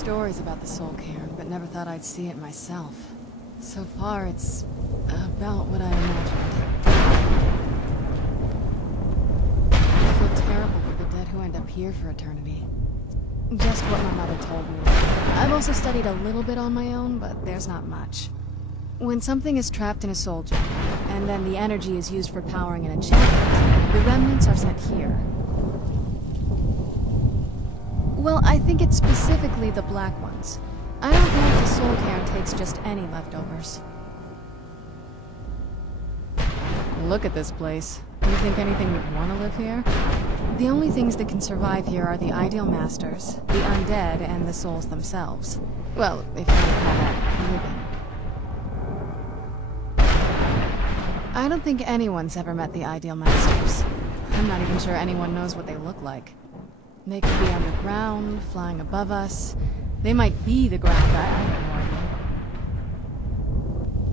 stories about the Soul Cairn, but never thought I'd see it myself. So far, it's about what I imagined. I feel terrible for the dead who end up here for eternity. Just what my mother told me. I've also studied a little bit on my own, but there's not much. When something is trapped in a soul gem, and then the energy is used for powering an enchantment, the remnants are sent here. Well, I think it's specifically the black ones. I don't know if the Soul Cairn takes just any leftovers. Look at this place. Do you think anything would want to live here? The only things that can survive here are the Ideal Masters, the undead, and the souls themselves. Well, if you can call that living. I don't think anyone's ever met the Ideal Masters. I'm not even sure anyone knows what they look like. They could be underground, flying above us. They might be the ground, I have no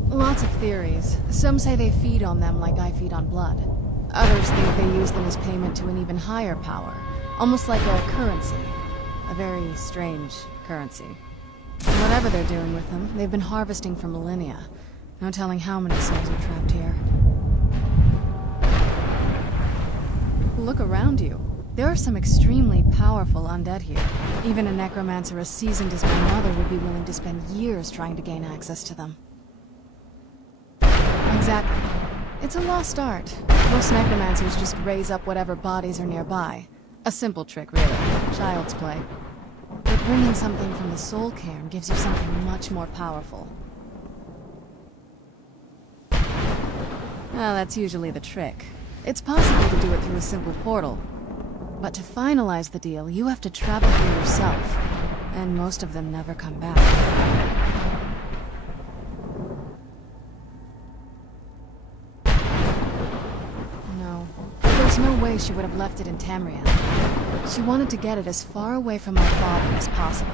idea. Lots of theories. Some say they feed on them like I feed on blood. Others think they use them as payment to an even higher power. Almost like a currency. A very strange currency. Whatever they're doing with them, they've been harvesting for millennia. No telling how many souls are trapped here. Look around you. There are some extremely powerful undead here. Even a necromancer as seasoned as my mother would be willing to spend years trying to gain access to them. Exactly. It's a lost art. Most necromancers just raise up whatever bodies are nearby. A simple trick, really. Child's play. But bringing something from the Soul Cairn gives you something much more powerful. Well, that's usually the trick. It's possible to do it through a simple portal. But to finalize the deal, you have to travel here yourself. And most of them never come back. No. There's no way she would have left it in Tamriel. She wanted to get it as far away from my father as possible.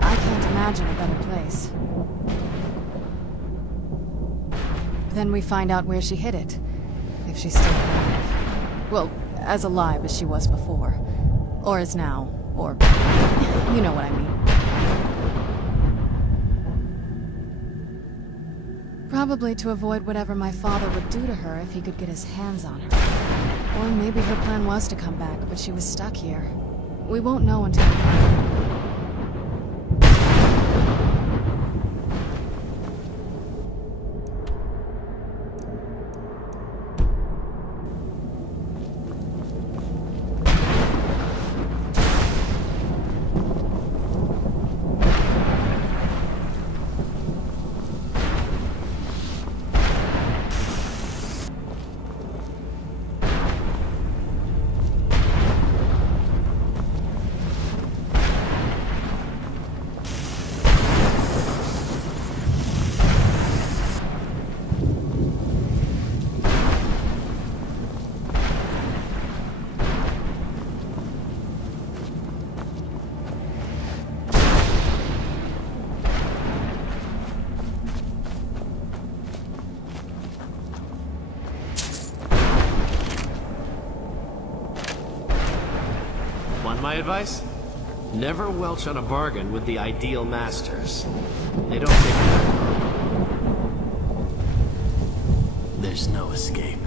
I can't imagine a better place. Then we find out where she hid it. If she's still alive. Well, as alive as she was before. Or is now. Or... you know what I mean. Probably to avoid whatever my father would do to her if he could get his hands on her. Or maybe her plan was to come back, but she was stuck here. We won't know until we find her. Want my advice? Never welch on a bargain with the Ideal Masters. They don't take it. There's no escape.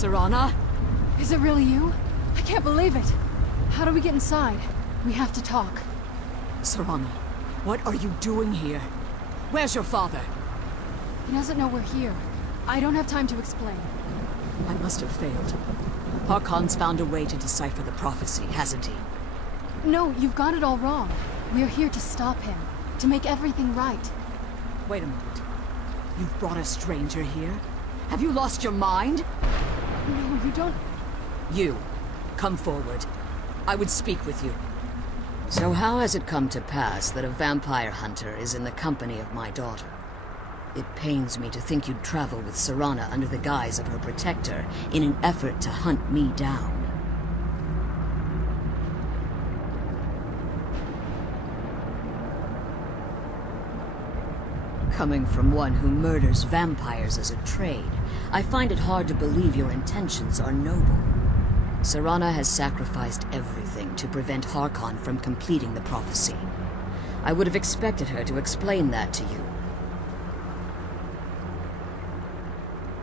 Serana? Is it really you? I can't believe it. How do we get inside? We have to talk. Serana, what are you doing here? Where's your father? He doesn't know we're here. I don't have time to explain. I must have failed. Harkon's found a way to decipher the prophecy, hasn't he? No, you've got it all wrong. We're here to stop him. To make everything right. Wait a moment. You've brought a stranger here? Have you lost your mind? No, you don't... You, come forward. I would speak with you. So how has it come to pass that a vampire hunter is in the company of my daughter? It pains me to think you'd travel with Serana under the guise of her protector in an effort to hunt me down. Coming from one who murders vampires as a trade, I find it hard to believe your intentions are noble. Serana has sacrificed everything to prevent Harkon from completing the prophecy. I would have expected her to explain that to you.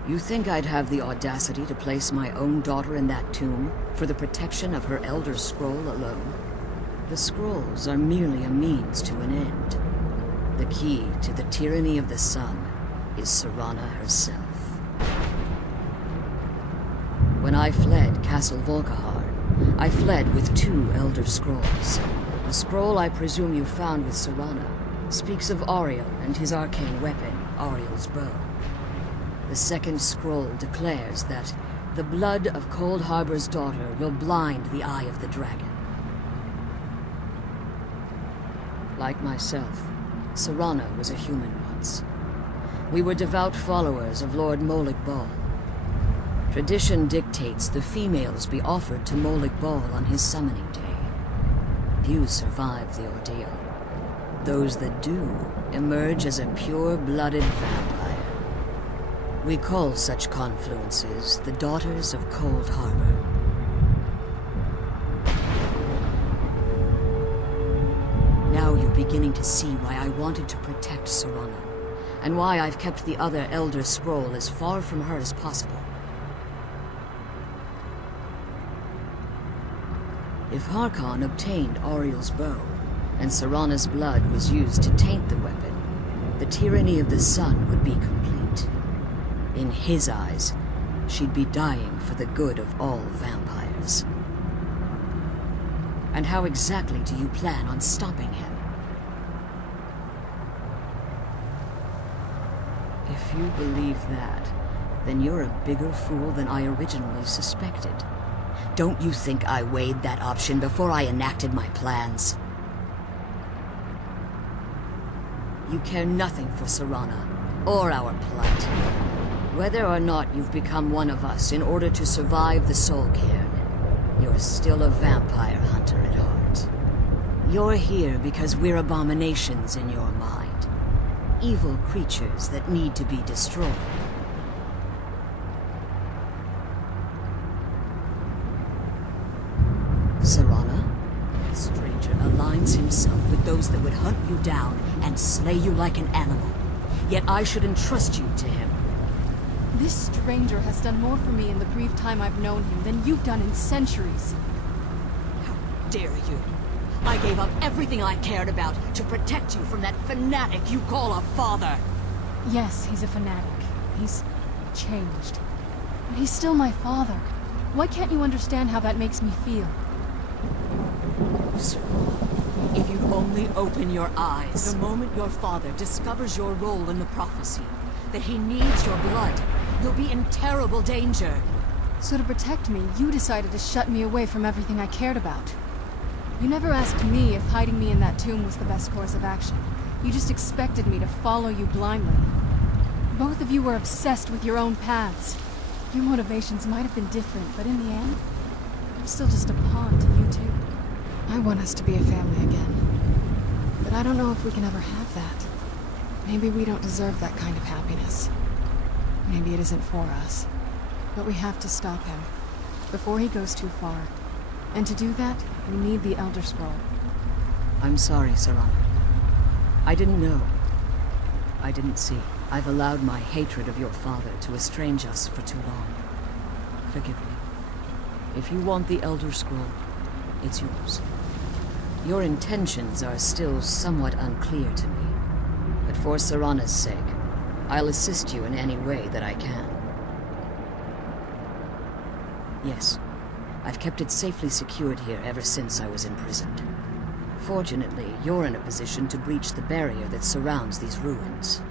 You think I'd have the audacity to place my own daughter in that tomb for the protection of her Elder Scroll alone? The scrolls are merely a means to an end. The key to the tyranny of the sun is Serana herself. When I fled Castle Volkihar, I fled with 2 Elder Scrolls. The scroll I presume you found with Serana speaks of Auriel and his arcane weapon, Auriel's bow. The second scroll declares that the blood of Cold Harbor's daughter will blind the eye of the dragon. Like myself, Serana was a human once. We were devout followers of Lord Molig Bal. Tradition dictates the females be offered to Molig Bal on his summoning day. Few survive the ordeal. Those that do emerge as a pure-blooded vampire. We call such confluences the Daughters of Cold Harbor. Now you're beginning to see why I wanted to protect Serana, and why I've kept the other Elder Scroll as far from her as possible. If Harkon obtained Auriel's bow, and Serana's blood was used to taint the weapon, the tyranny of the sun would be complete. In his eyes, she'd be dying for the good of all vampires. And how exactly do you plan on stopping him? If you believe that, then you're a bigger fool than I originally suspected. Don't you think I weighed that option before I enacted my plans? You care nothing for Serana, or our plight. Whether or not you've become one of us in order to survive the Soul Cairn, you're still a vampire hunter at heart. You're here because we're abominations in your mind. Evil creatures that need to be destroyed. Serana, a stranger aligns himself with those that would hunt you down and slay you like an animal. Yet I should entrust you to him. This stranger has done more for me in the brief time I've known him than you've done in centuries. How dare you? I gave up everything I cared about to protect you from that fanatic you call a father. Yes, he's a fanatic. He's changed. But he's still my father. Why can't you understand how that makes me feel? Serana, if you'd only open your eyes. The moment your father discovers your role in the prophecy, that he needs your blood, you'll be in terrible danger. So to protect me, you decided to shut me away from everything I cared about. You never asked me if hiding me in that tomb was the best course of action. You just expected me to follow you blindly. Both of you were obsessed with your own paths. Your motivations might have been different, but in the end, I'm still just a pawn to you two. I want us to be a family again. But I don't know if we can ever have that. Maybe we don't deserve that kind of happiness. Maybe it isn't for us. But we have to stop him, before he goes too far. And to do that, we need the Elder Scroll. I'm sorry, Serana. I didn't know. I didn't see. I've allowed my hatred of your father to estrange us for too long. Forgive me. If you want the Elder Scroll, it's yours. Your intentions are still somewhat unclear to me, but for Serana's sake, I'll assist you in any way that I can. Yes, I've kept it safely secured here ever since I was imprisoned. Fortunately, you're in a position to breach the barrier that surrounds these ruins.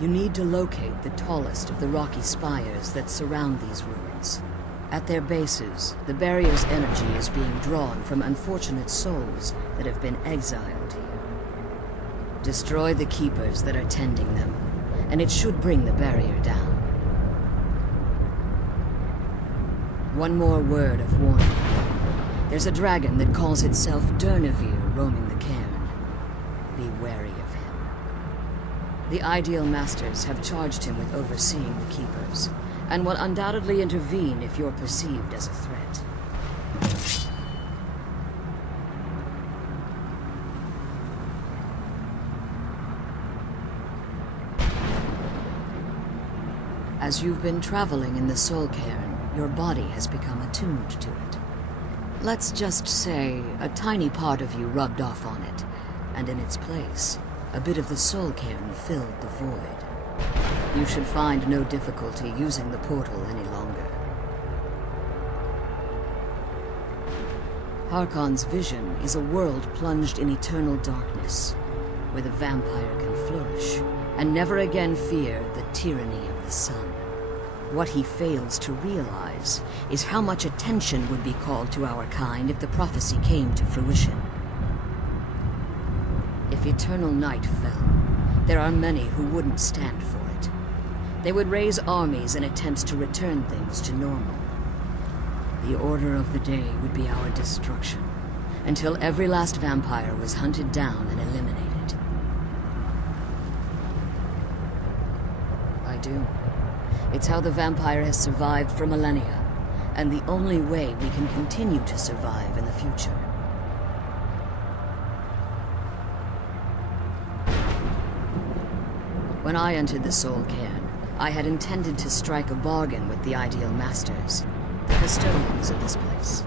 You need to locate the tallest of the rocky spires that surround these ruins. At their bases, the barrier's energy is being drawn from unfortunate souls that have been exiled here. Destroy the keepers that are tending them, and it should bring the barrier down. One more word of warning. There's a dragon that calls itself Durnevere roaming the cairn. Be wary of him. The Ideal Masters have charged him with overseeing the keepers, and will undoubtedly intervene if you're perceived as a threat. As you've been traveling in the Soul Cairn, your body has become attuned to it. Let's just say a tiny part of you rubbed off on it, and in its place, a bit of the Soul Cairn filled the void. You should find no difficulty using the portal any longer. Harkon's vision is a world plunged in eternal darkness, where the vampire can flourish, and never again fear the tyranny of the sun. What he fails to realize is how much attention would be called to our kind if the prophecy came to fruition. If eternal night fell, there are many who wouldn't stand for it. They would raise armies in attempts to return things to normal. The order of the day would be our destruction, until every last vampire was hunted down and eliminated. I do. It's how the vampire has survived for millennia, and the only way we can continue to survive in the future. When I entered the Soul Cairn, I had intended to strike a bargain with the Ideal Masters, the custodians of this place.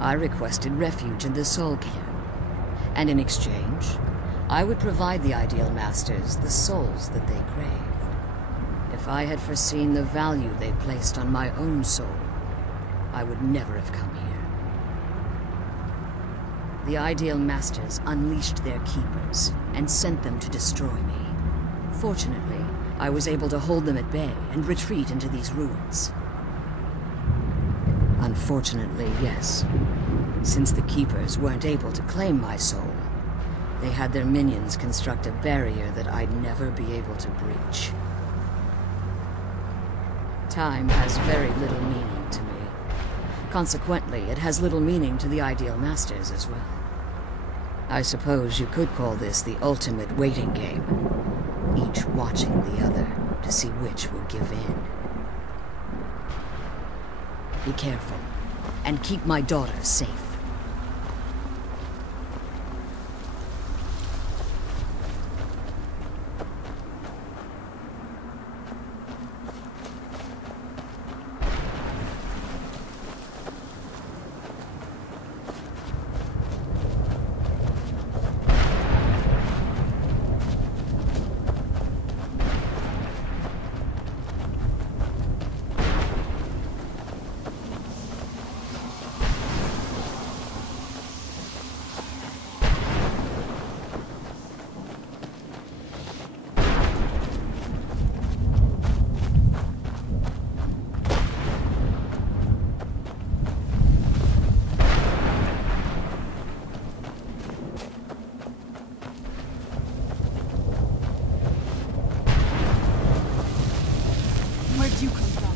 I requested refuge in the Soul Cairn, and in exchange, I would provide the Ideal Masters the souls that they craved. If I had foreseen the value they placed on my own soul, I would never have come here. The Ideal Masters unleashed their keepers and sent them to destroy me. Fortunately, I was able to hold them at bay and retreat into these ruins. Unfortunately, yes. Since the keepers weren't able to claim my soul, they had their minions construct a barrier that I'd never be able to breach. Time has very little meaning to me. Consequently, it has little meaning to the Ideal Masters as well. I suppose you could call this the ultimate waiting game, each watching the other to see which will give in. Be careful, and keep my daughter safe. Where'd you come from?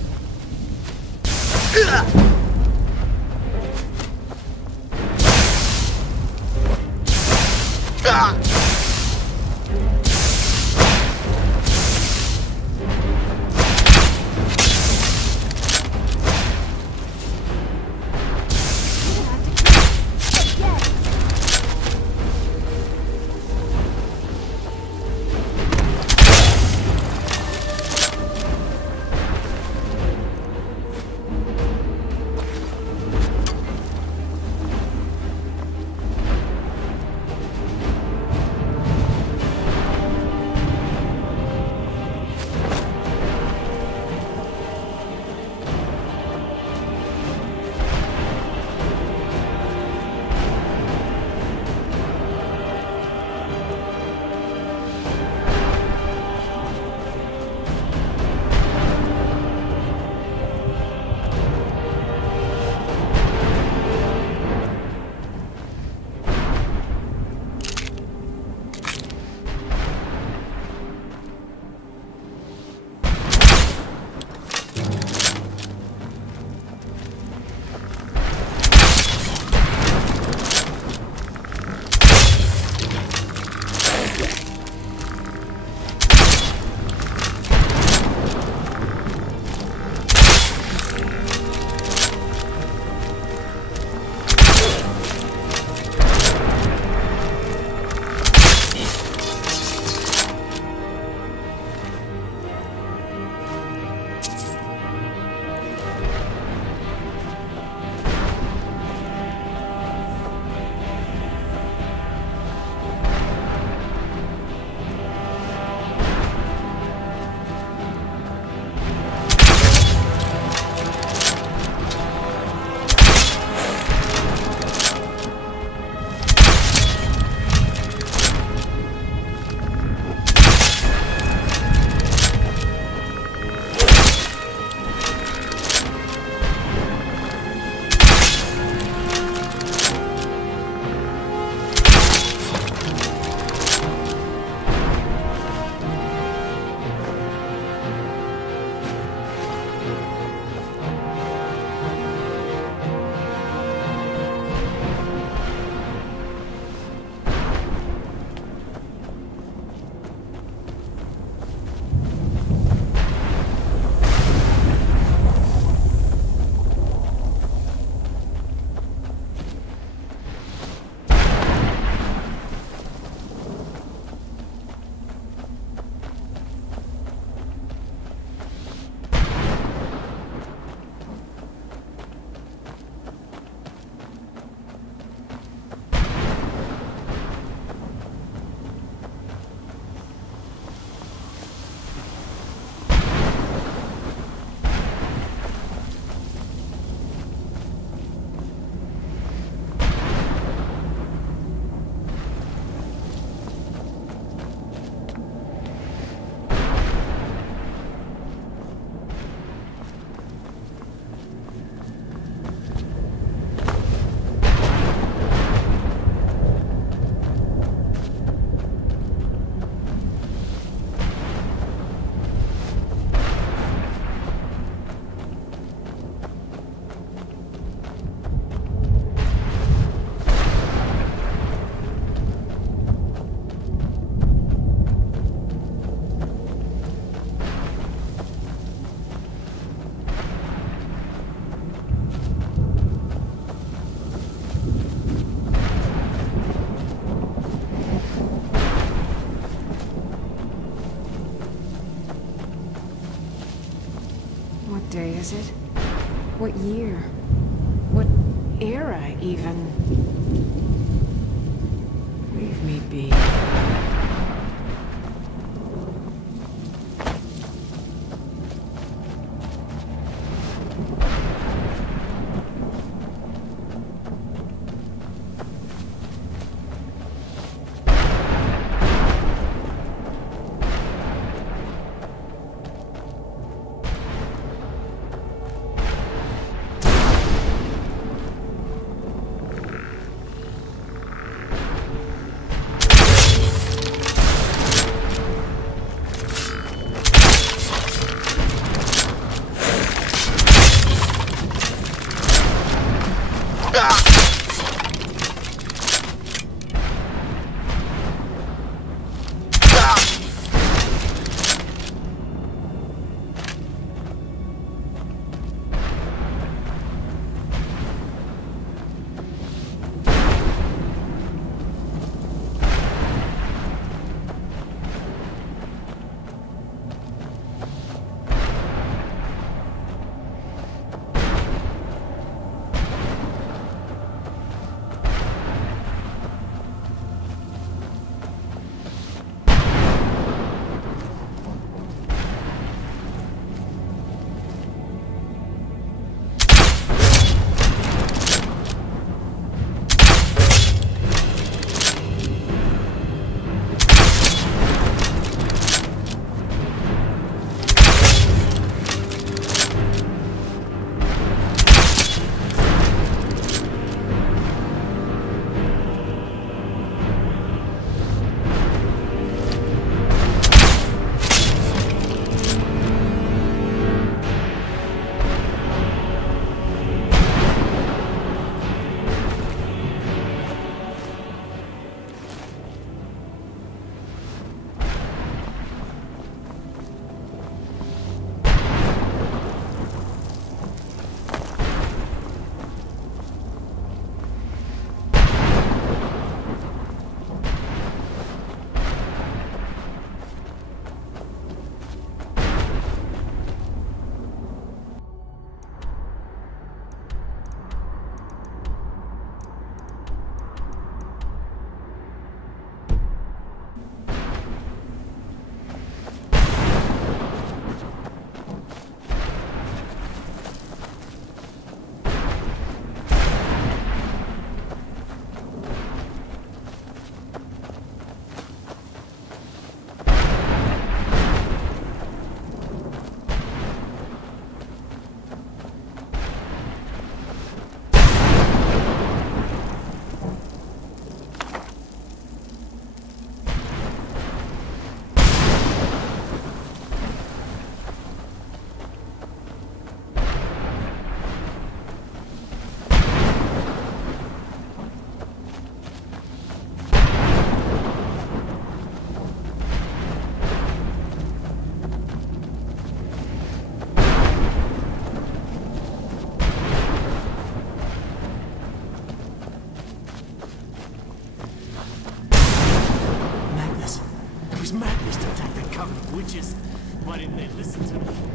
day, is it? What year? What era, even? Leave me be. witches. Why didn't they listen to me?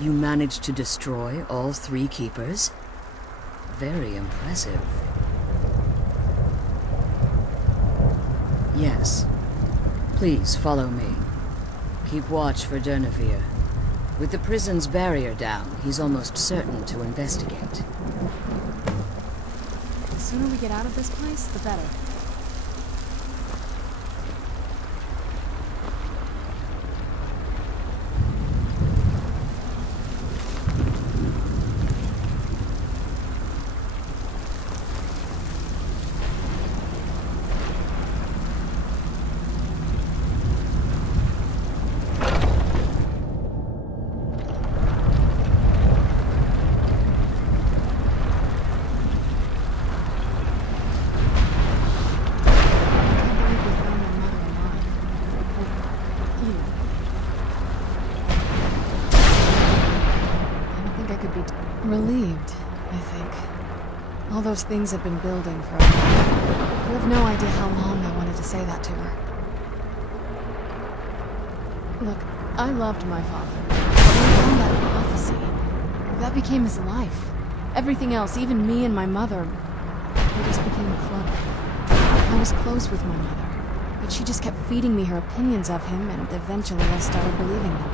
You managed to destroy all 3 keepers? Very impressive. Yes. Please follow me. Keep watch for Durnevere. With the prison's barrier down, he's almost certain to investigate. The sooner we get out of this place, the better. Relieved, I think. All those things have been building for a while. You have no idea how long I wanted to say that to her. Look, I loved my father. But when I found that prophecy, that became his life. Everything else, even me and my mother, we just became cluttered. I was close with my mother, but she just kept feeding me her opinions of him, and eventually I started believing them.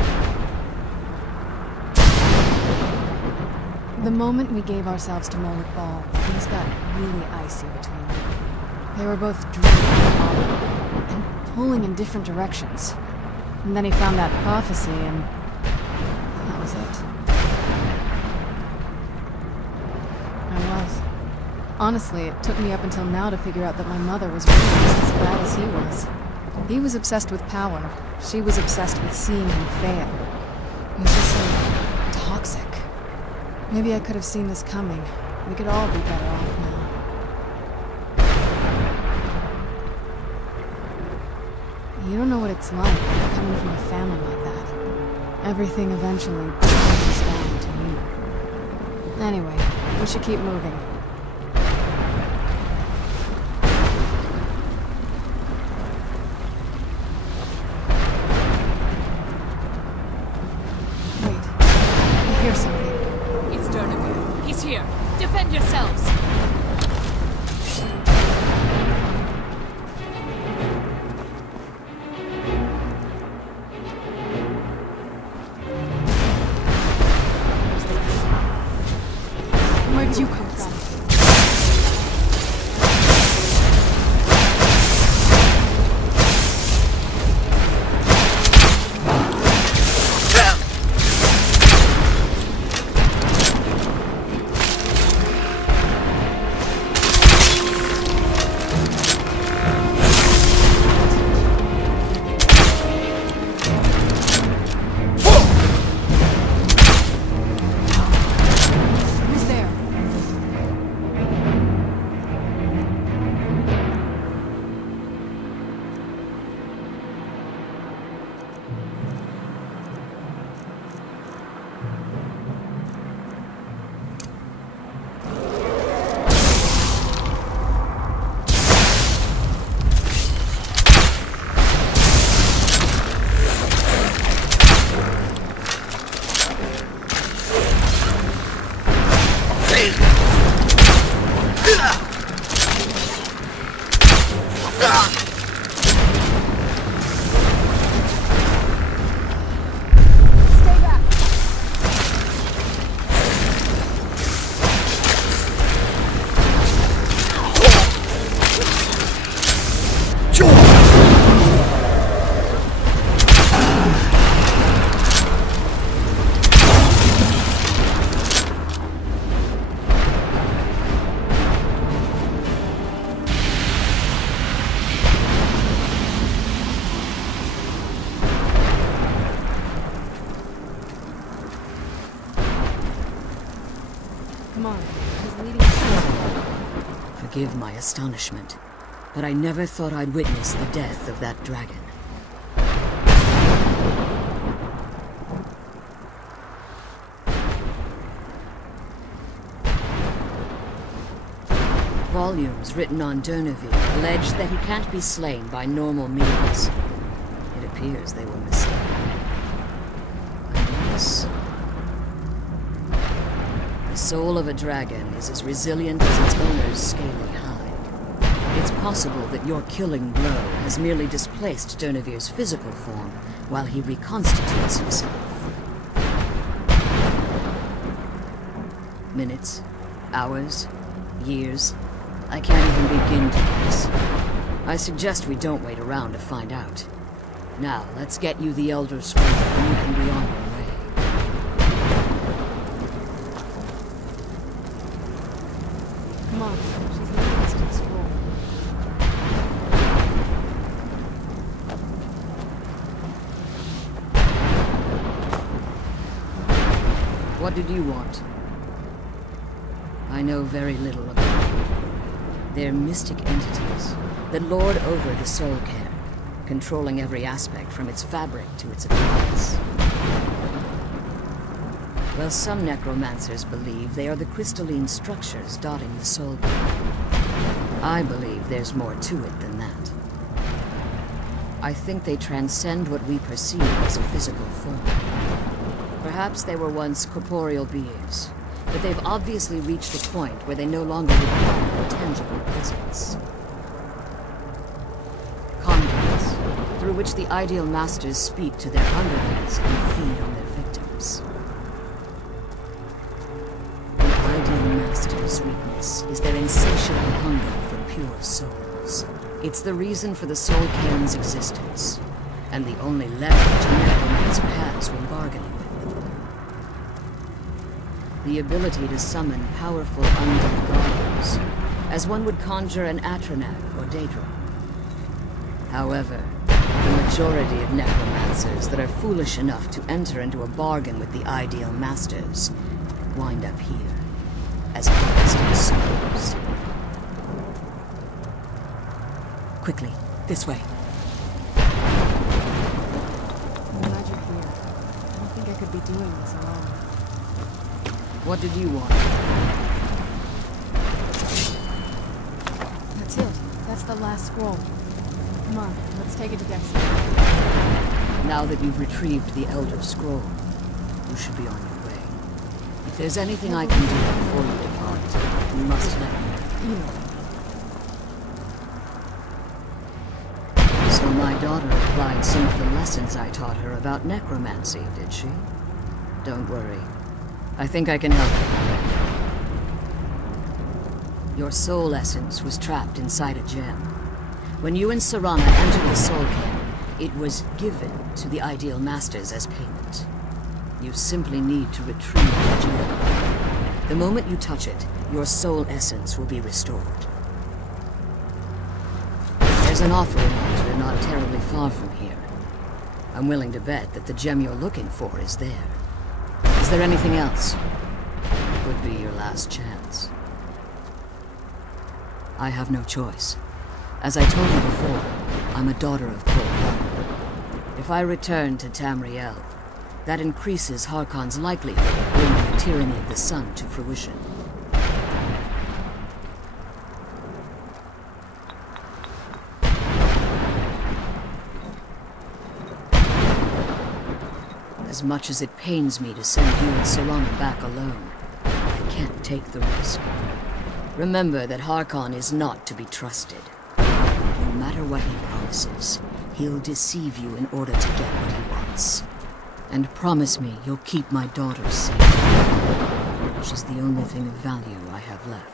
The moment we gave ourselves to Moloch Ball, things got really icy between them. They were both driven and pulling in different directions. And then he found that prophecy, and that was it. I was. Honestly, it took me up until now to figure out that my mother was really just as bad as he was. He was obsessed with power. She was obsessed with seeing him fail. It was just so toxic. Maybe I could have seen this coming. We could all be better off now. You don't know what it's like coming from a family like that. Everything eventually comes down to you. Anyway, we should keep moving. Wait, I hear something. He's here! Defend yourselves! Where did you come from? Come on, he's leading us. Forgive my astonishment, but I never thought I'd witness the death of that dragon. Volumes written on Durnevere allege that he can't be slain by normal means. It appears they were mistaken. Unless soul of a dragon is as resilient as its owner's scaly hide. It's possible that your killing blow has merely displaced Dernevir's physical form while he reconstitutes himself. Minutes, hours, years, I can't even begin to guess. I suggest we don't wait around to find out. Now, let's get you the Elder Scroll and you can be on your way. Come on, she's leading us to the scroll. What did you want? I know very little about them. They're mystic entities that lord over the soul cairn, controlling every aspect from its fabric to its appearance. Well, some necromancers believe they are the crystalline structures dotting the soul cairn. I believe there's more to it than that. I think they transcend what we perceive as a physical form. Perhaps they were once corporeal beings, but they've obviously reached a point where they no longer require a tangible presence. Conduits, through which the Ideal Masters speak to their underlings and feed on their victims. The Ideal Masters' weakness is their insatiable hunger for pure souls. It's the reason for the soul cairn's existence, and the only leverage a necromancer has when bargaining with them. The ability to summon powerful undead guardians, as one would conjure an Atronach or Daedra. However, the majority of necromancers that are foolish enough to enter into a bargain with the Ideal Masters wind up here, as harvested souls. Quickly, this way. I'm glad you're here. I don't think I could be doing this alone. What did you want? That's it. That's the last scroll. Come on, let's take it to Dexter. Now that you've retrieved the Elder Scroll, you should be on your way. If there's anything I can do before you depart, you must let me know. So my daughter applied some of the lessons I taught her about necromancy, did she? Don't worry. I think I can help you. Your soul essence was trapped inside a gem. When you and Serana entered the soul cairn, it was given to the Ideal Masters as payment. You simply need to retrieve the gem. The moment you touch it, your soul essence will be restored. There's an offering altar not terribly far from here. I'm willing to bet that the gem you're looking for is there. Is there anything else? Could be your last chance. I have no choice. As I told you before, I'm a daughter of Cold Harbor. If I return to Tamriel, that increases Harkon's likelihood of bringing the tyranny of the sun to fruition. As much as it pains me to send you and Serana back alone, I can't take the risk. Remember that Harkon is not to be trusted. No matter what he promises, he'll deceive you in order to get what he wants. And promise me you'll keep my daughter safe. She's the only thing of value I have left.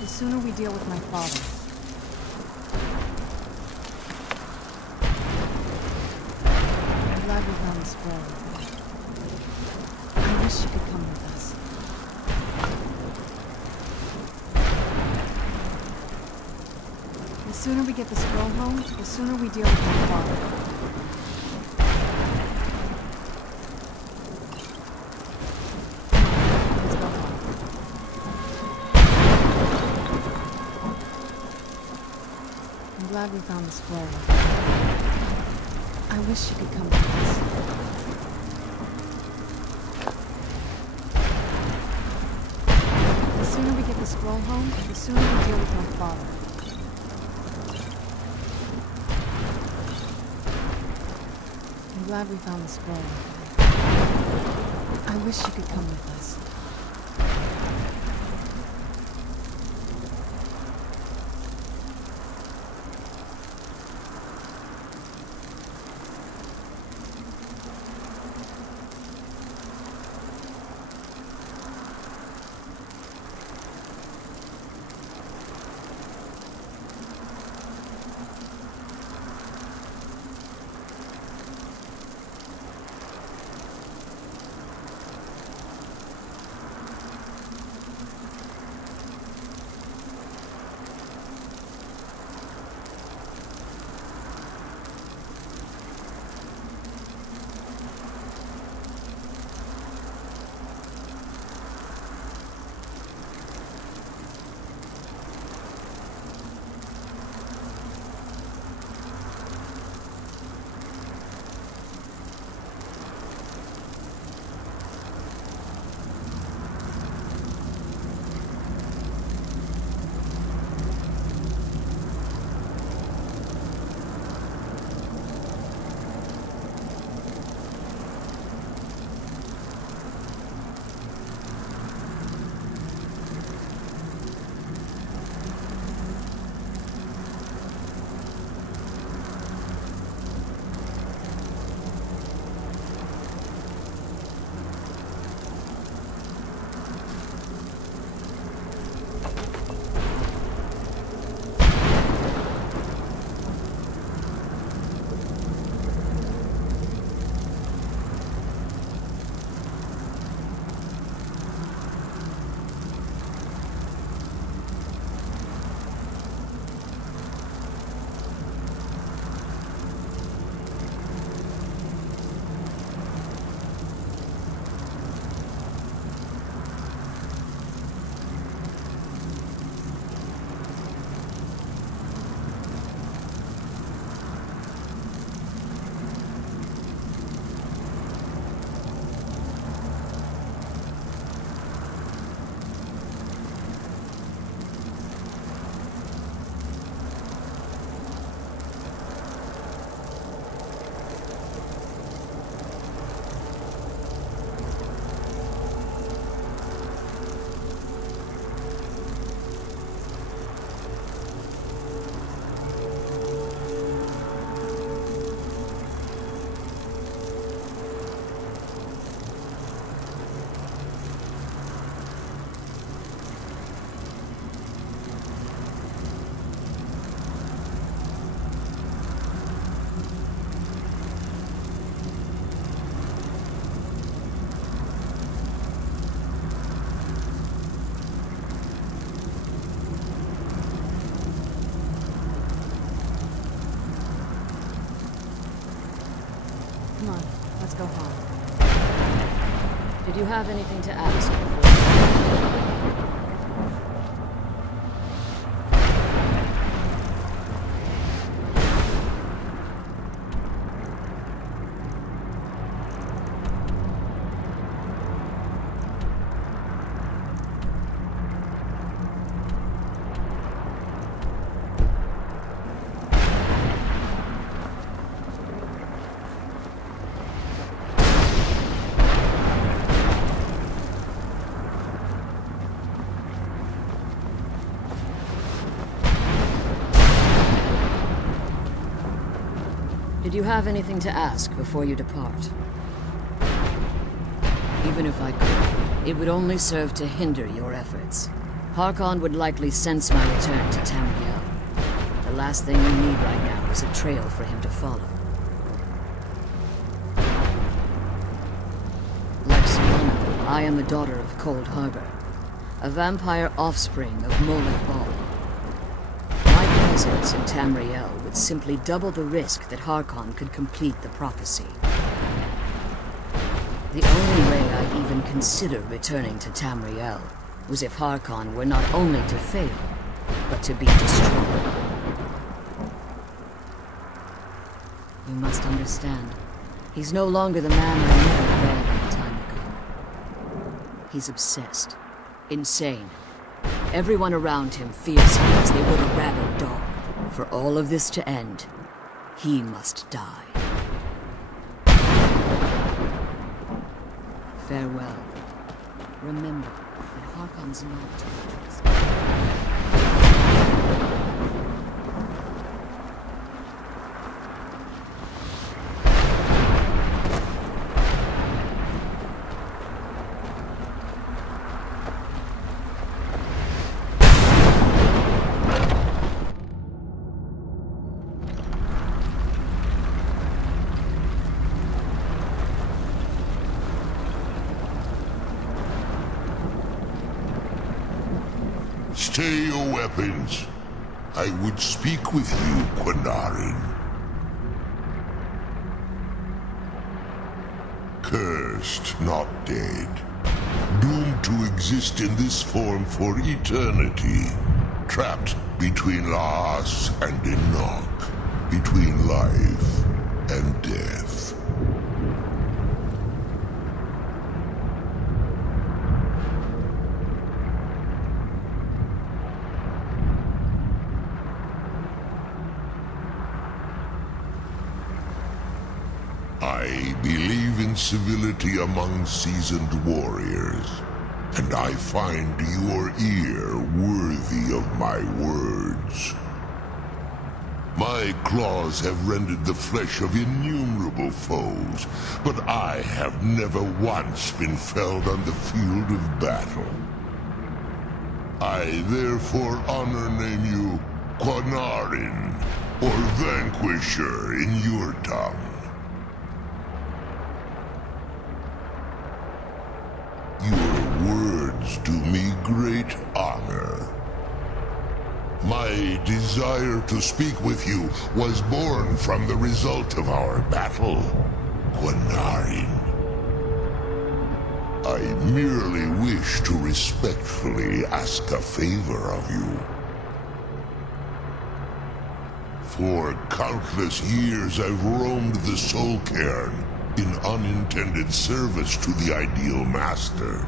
The sooner we deal with my father. I'm glad we found the scroll. I wish you could come with us. The sooner we get the scroll home, the sooner we deal with my father. I'm glad we found the scroll. I wish you could come with us. The sooner we get the scroll home, the sooner we deal with my father. I'm glad we found the scroll. I wish you could come with us. Come on, let's go home. Did you have anything to ask before? Did you have anything to ask before you depart? Even if I could, it would only serve to hinder your efforts. Harkon would likely sense my return to Tamriel. The last thing we need right now is a trail for him to follow. Like Serana, I am the daughter of Cold Harbor, a vampire offspring of Molag Bal. My presence in Tamriel would simply double the risk that Harkon could complete the prophecy. The only way I'd even consider returning to Tamriel was if Harkon were not only to fail, but to be destroyed. You must understand. He's no longer the man I knew a very long time ago. He's obsessed. Insane. Everyone around him fears him as they would a rabid dog. For all of this to end, he must die. Farewell. Remember that Harkon's not to be trusted. Stay your weapons. I would speak with you, Quinarin. Cursed, not dead. Doomed to exist in this form for eternity. Trapped between Laas and Enoch. Between life and death. I believe in civility among seasoned warriors, and I find your ear worthy of my words. My claws have rended the flesh of innumerable foes, but I have never once been felled on the field of battle. I therefore honor name you Quinarin, or Vanquisher in your tongue. Your words do me great honor. My desire to speak with you was born from the result of our battle, Quinarin. I merely wish to respectfully ask a favor of you. For countless years I've roamed the Soul Cairn in unintended service to the Ideal Masters.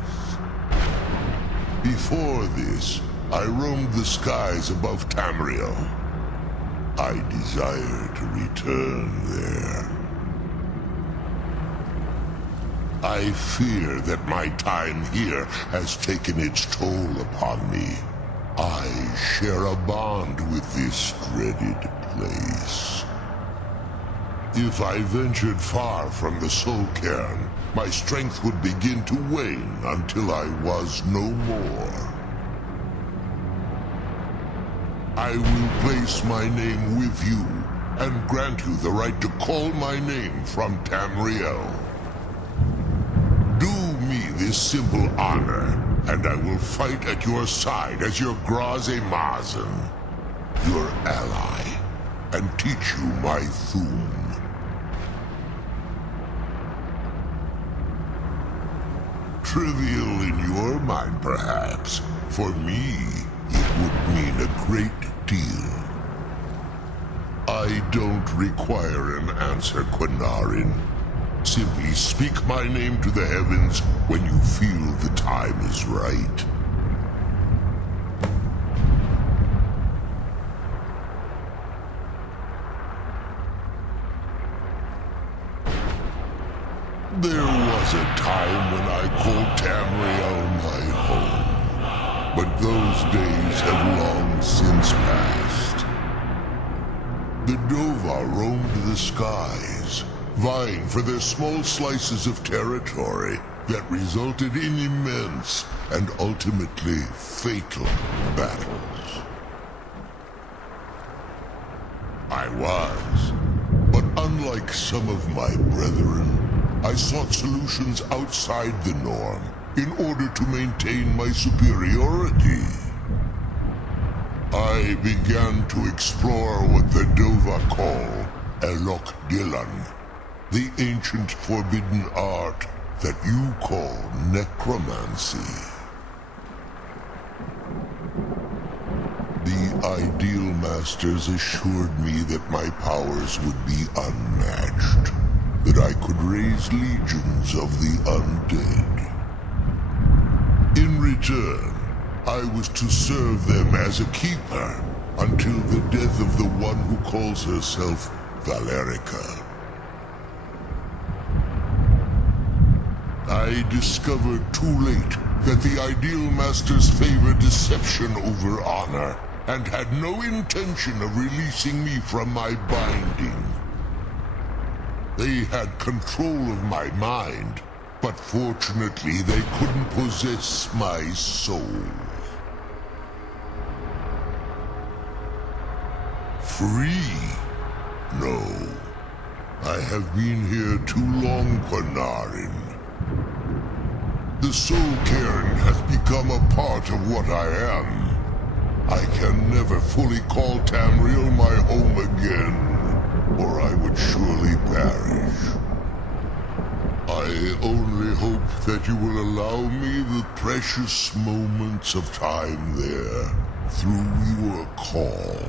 Before this, I roamed the skies above Tamriel. I desire to return there. I fear that my time here has taken its toll upon me. I share a bond with this dreaded place. If I ventured far from the Soul Cairn, my strength would begin to wane until I was no more. I will place my name with you, and grant you the right to call my name from Tamriel. Do me this simple honor, and I will fight at your side as your Graze Mazen, your ally, and teach you my Thum. Trivial in your mind, perhaps. For me, it would mean a great deal. I don't require an answer, Quinarin. Simply speak my name to the heavens when you feel the time is right. There was a time when I called Tamriel my home, but those days have long since passed. The Dova roamed the skies, vying for their small slices of territory that resulted in immense and ultimately fatal battles. I was, but unlike some of my brethren, I sought solutions outside the norm in order to maintain my superiority. I began to explore what the Dova call Elok Dilan, the ancient forbidden art that you call necromancy. The Ideal Masters assured me that my powers would be unmatched, that I could raise legions of the undead. In return, I was to serve them as a keeper until the death of the one who calls herself Valerica. I discovered too late that the Ideal Masters favor deception over honor, and had no intention of releasing me from my binding. They had control of my mind, but fortunately they couldn't possess my soul. Free? No. I have been here too long, Quanarin. The Soul Cairn has become a part of what I am. I can never fully call Tamriel my home again, or I would surely perish. I only hope that you will allow me the precious moments of time there through your call.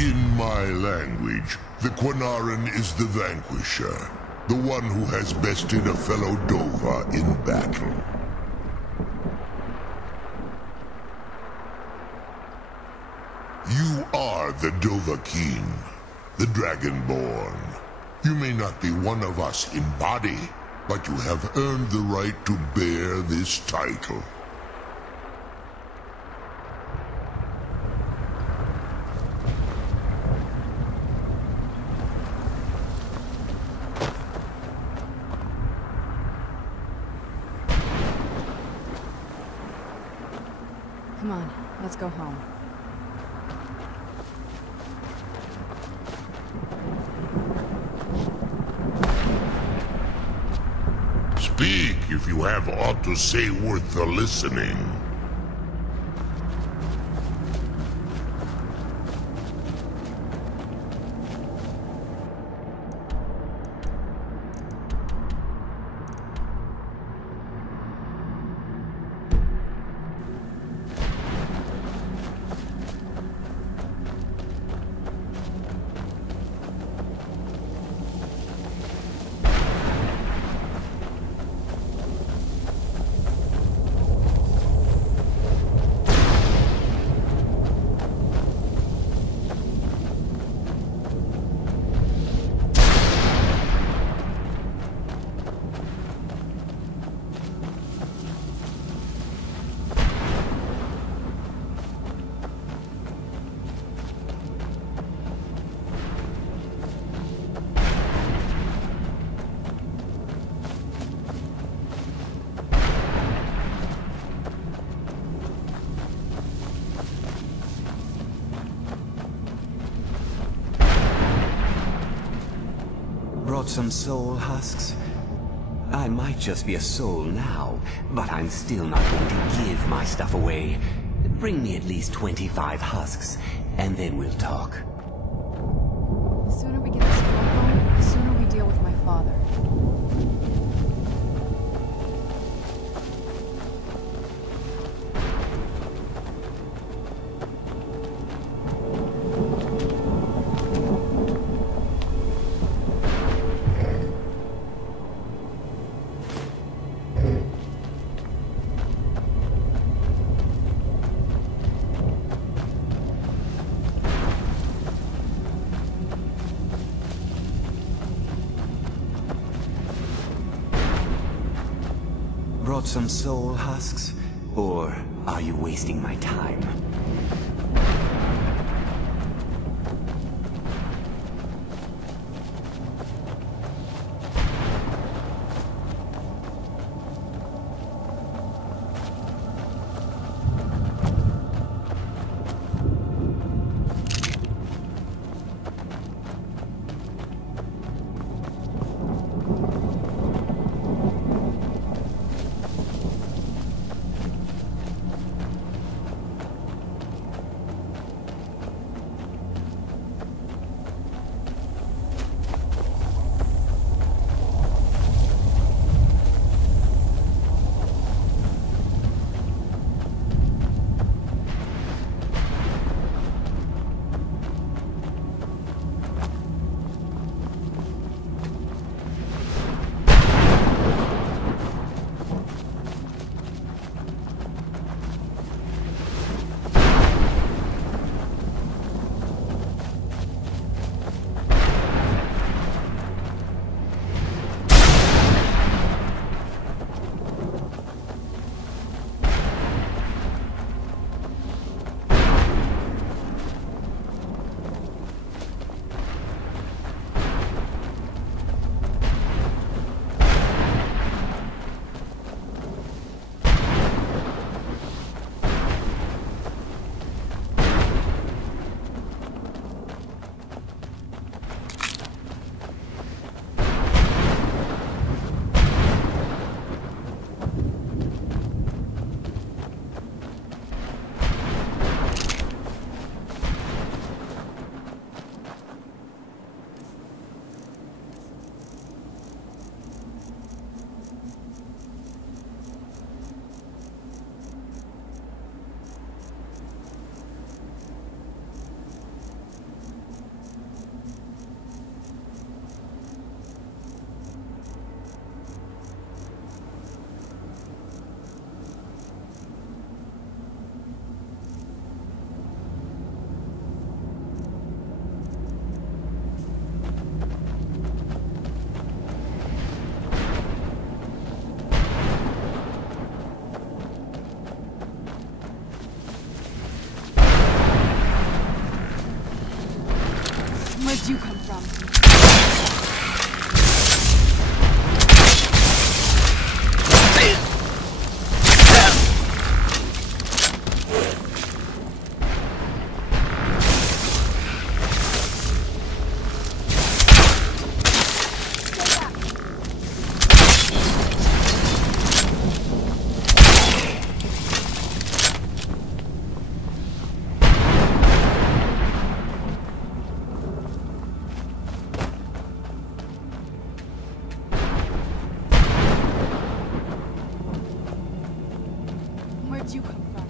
In my language, the Quanarin is the vanquisher, the one who has bested a fellow Dova in battle. You are the Dovahkiin, the Dragonborn. You may not be one of us in body, but you have earned the right to bear this title. Come on, let's go home. Speak if you have aught to say worth the listening. Brought some soul husks? I might just be a soul now, but I'm still not going to give my stuff away. Bring me at least 25 husks, and then we'll talk. The sooner we get this girl home, the sooner we deal with my father. Brought some soul husks? Or are you wasting my time? Where'd you come from? Where'd you come from?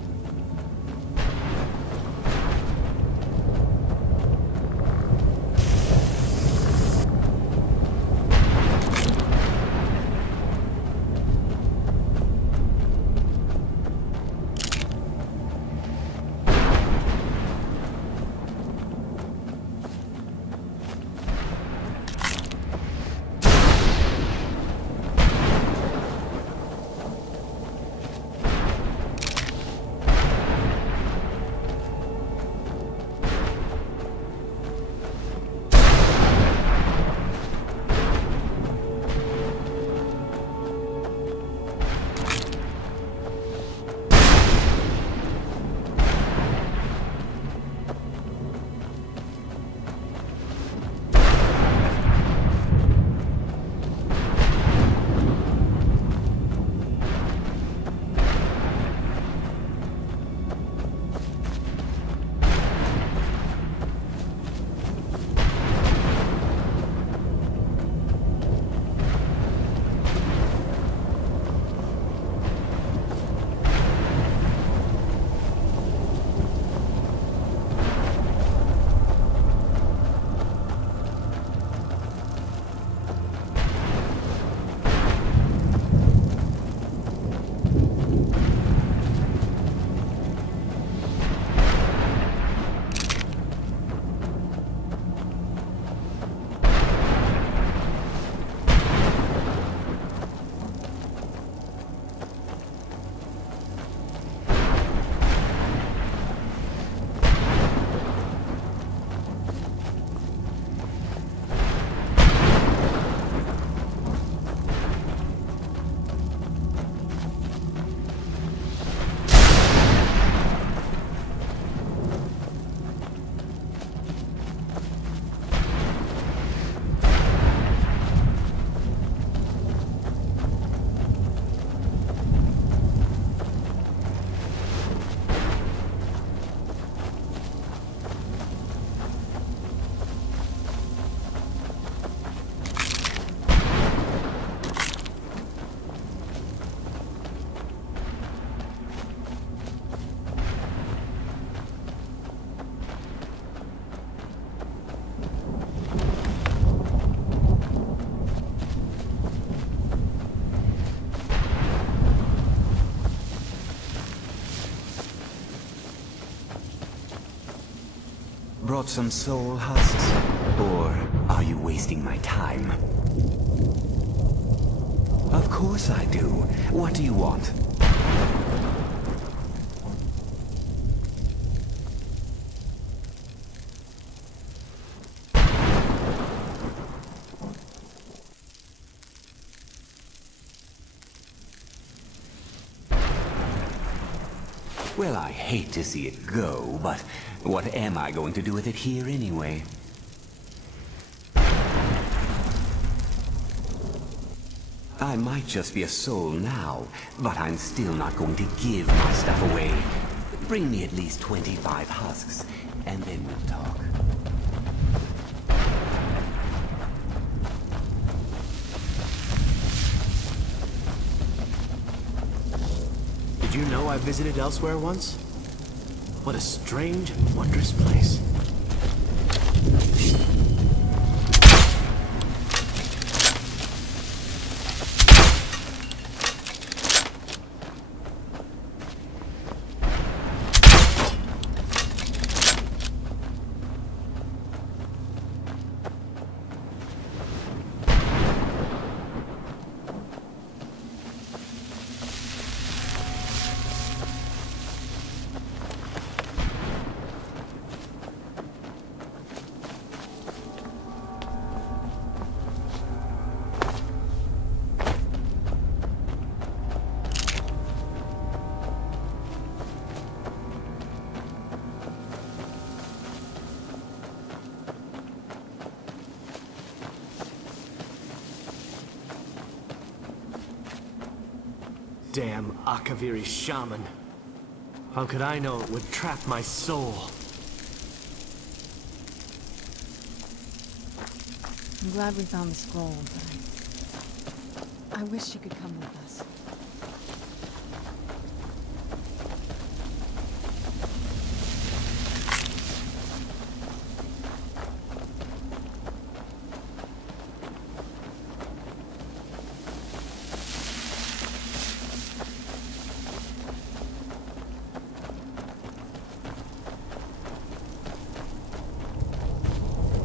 Brought some soul husks? Or are you wasting my time? Of course I do. What do you want? Well, I hate to see it go, but what am I going to do with it here anyway? I might just be a soul now, but I'm still not going to give my stuff away. Bring me at least 25 husks, and then we'll talk. Did you know I visited elsewhere once? What a strange and wondrous place. damn Akaviri shaman. How could I know it would trap my soul? I'm glad we found the scroll, but I wish she could come with us.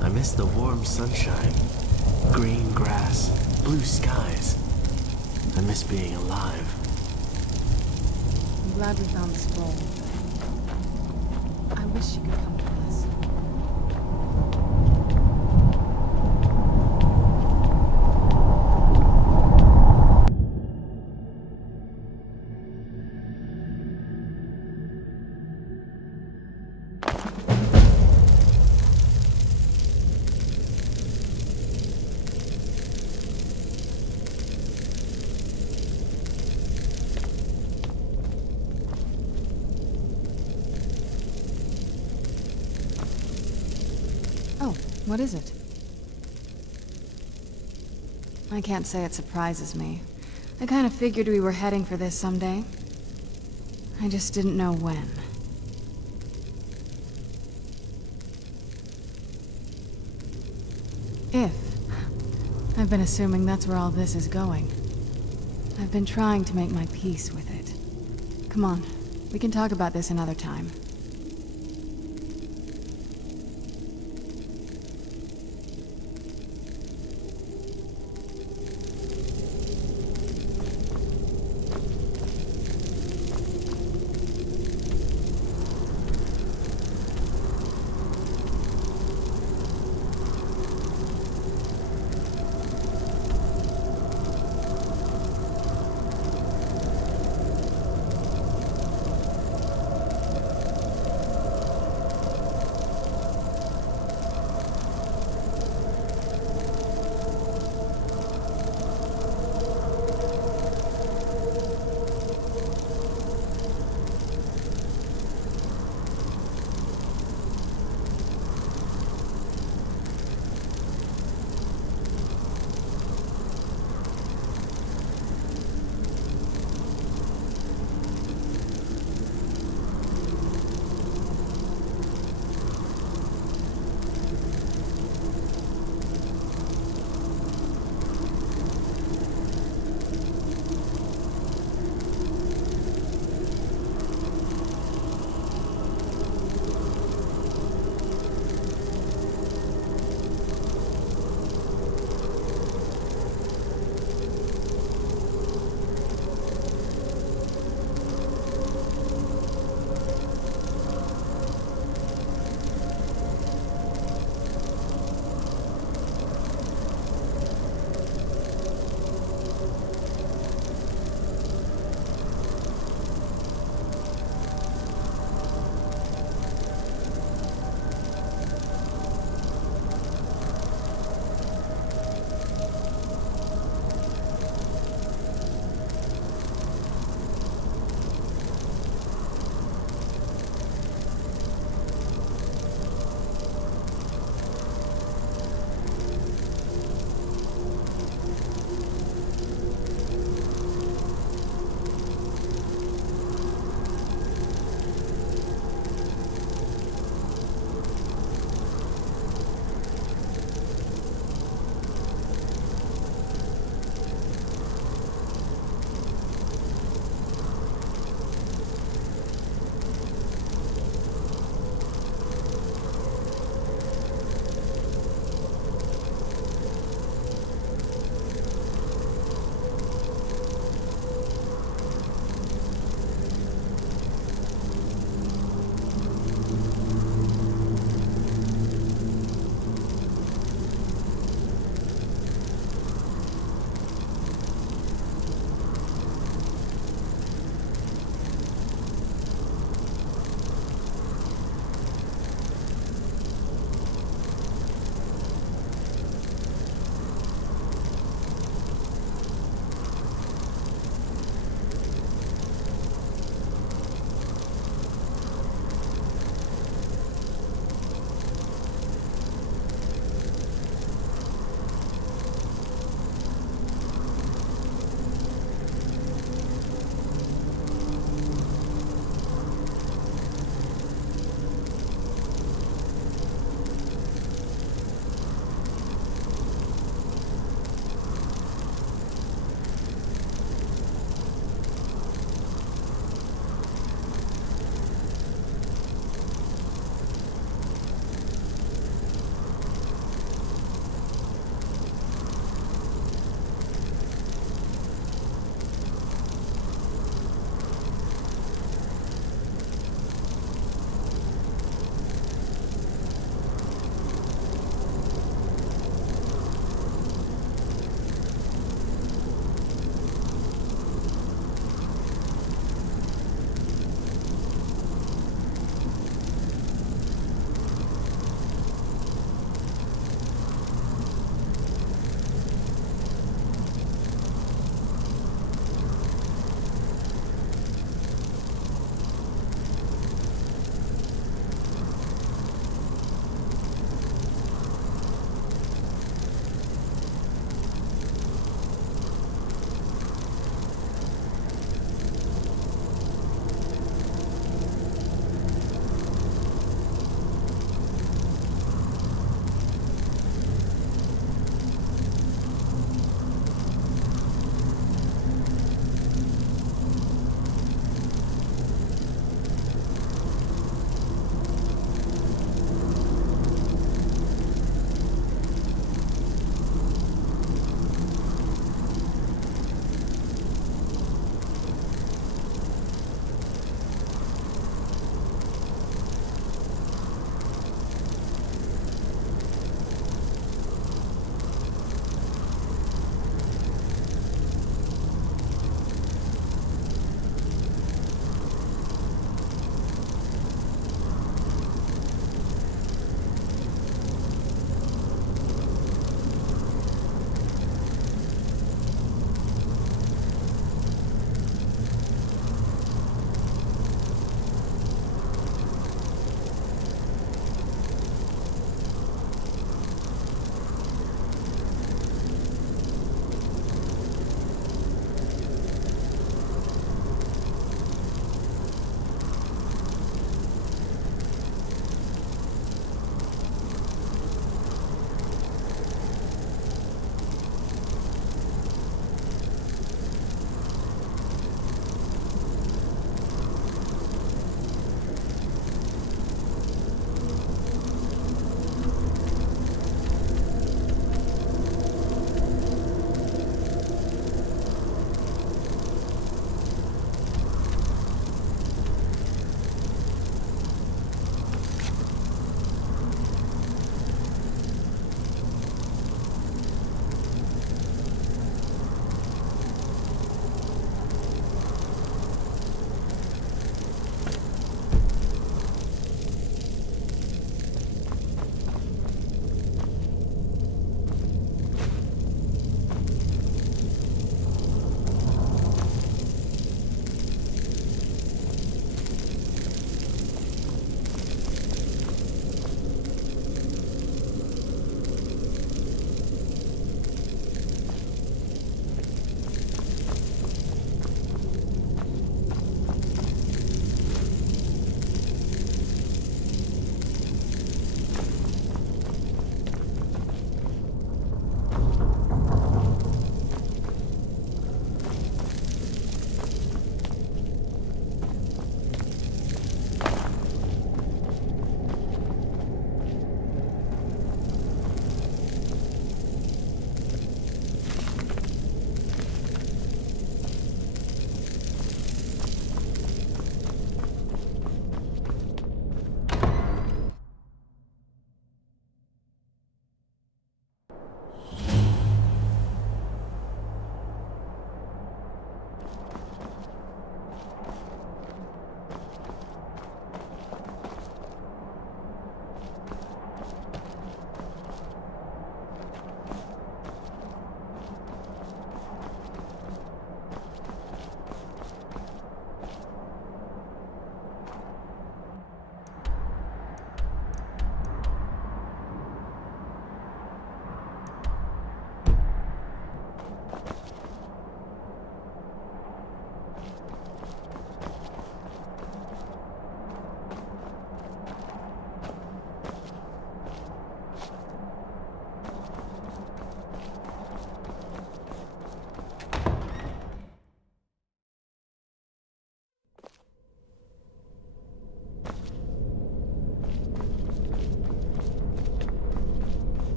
I miss the warm sunshine, green grass, blue skies. I miss being alive. I'm glad we found the scroll. I wish she could come with us. Oh, what is it? I can't say it surprises me. I kind of figured we were heading for this someday. I just didn't know when. If. I've been assuming that's where all this is going. I've been trying to make my peace with it. Come on, we can talk about this another time.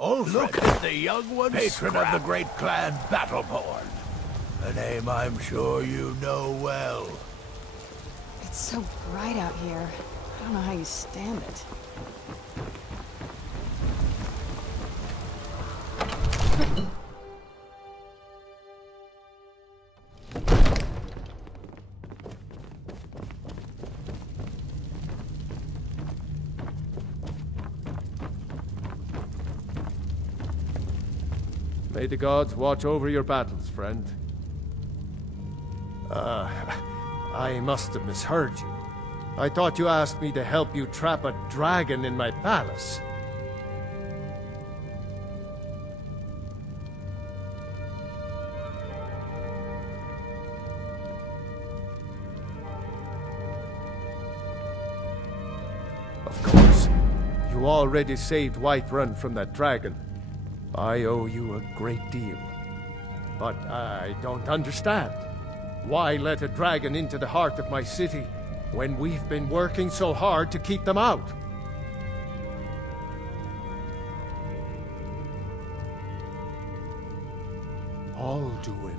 Look at the young one, patron of the great clan Battleborn. A name I'm sure you know well. It's so bright out here. I don't know how you stand it. May the gods watch over your battles, friend. I must have misheard you. I thought you asked me to help you trap a dragon in my palace. Of course, you already saved Whiterun from that dragon. I owe you a great deal. But I don't understand. Why let a dragon into the heart of my city when we've been working so hard to keep them out? Alduin,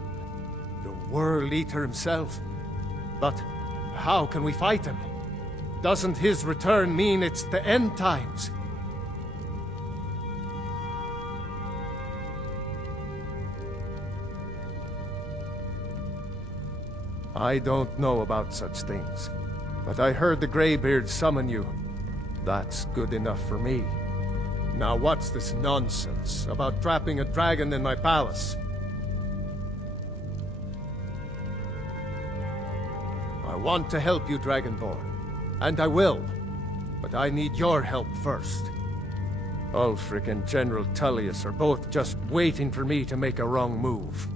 the World Eater himself. But how can we fight him? Doesn't his return mean it's the end times? I don't know about such things, but I heard the Greybeard summon you. That's good enough for me. Now what's this nonsense about trapping a dragon in my palace? I want to help you, Dragonborn, and I will, but I need your help first. Ulfric and General Tullius are both just waiting for me to make a wrong move.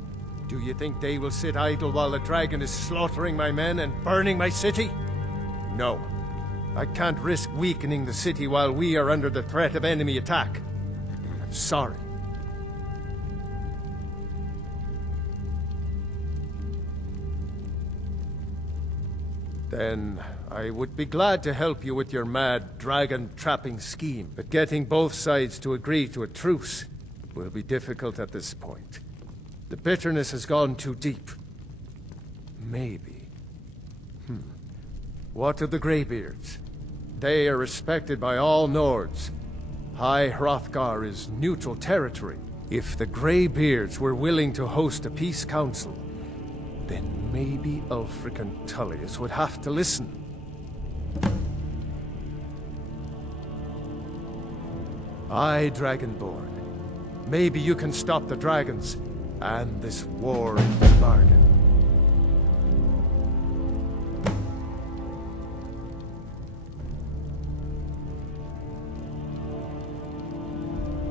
Do you think they will sit idle while the dragon is slaughtering my men and burning my city? No. I can't risk weakening the city while we are under the threat of enemy attack. I'm sorry. Then I would be glad to help you with your mad dragon-trapping scheme, but getting both sides to agree to a truce will be difficult at this point. The bitterness has gone too deep. Maybe. What of the Greybeards? They are respected by all Nords. High Hrothgar is neutral territory. If the Greybeards were willing to host a peace council, then maybe Ulfric and Tullius would have to listen. Aye, Dragonborn. Maybe you can stop the dragons. And this war in the bargain.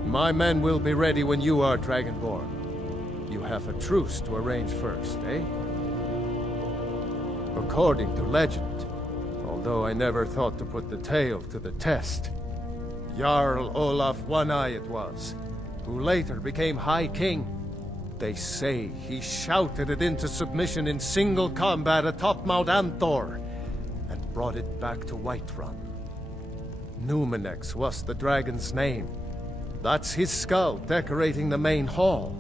My men will be ready when you are, Dragonborn. You have a truce to arrange first, eh? According to legend, although I never thought to put the tale to the test, Jarl Olaf One-Eye it was, who later became High King. They say he shouted it into submission in single combat atop Mount Anthor, and brought it back to Whiterun. Numenex was the dragon's name. That's his skull decorating the main hall.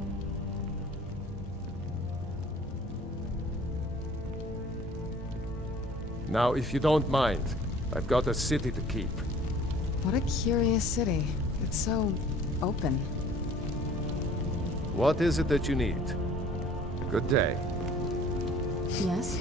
Now, if you don't mind, I've got a city to keep. What a curious city. It's so open. What is it that you need? Good day. Yes?